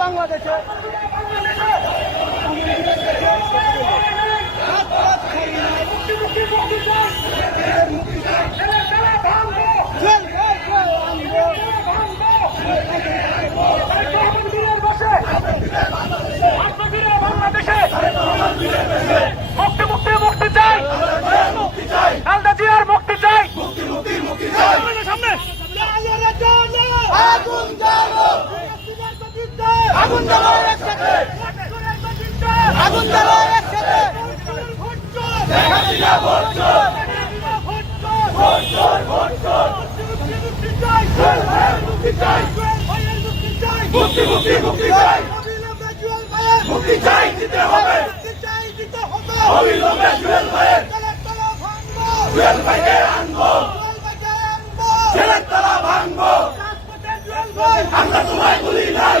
বাংলাদেশে মুক্তি মুক্তি আগুন জ্বালাও আগুন জ্বালাও একসাথে। দেখা দিলা ভোট চোর ভোট চাই মুক্তি চাই মুক্তি চাই। মুক্তি চাই, দিতে হবে। অবিলম্বে জুয়েল ভাইয়ের জুয়েল ভাইকে আনব। জেলের তালা ভাঙবো। আমরা তোমায় বলি নাই।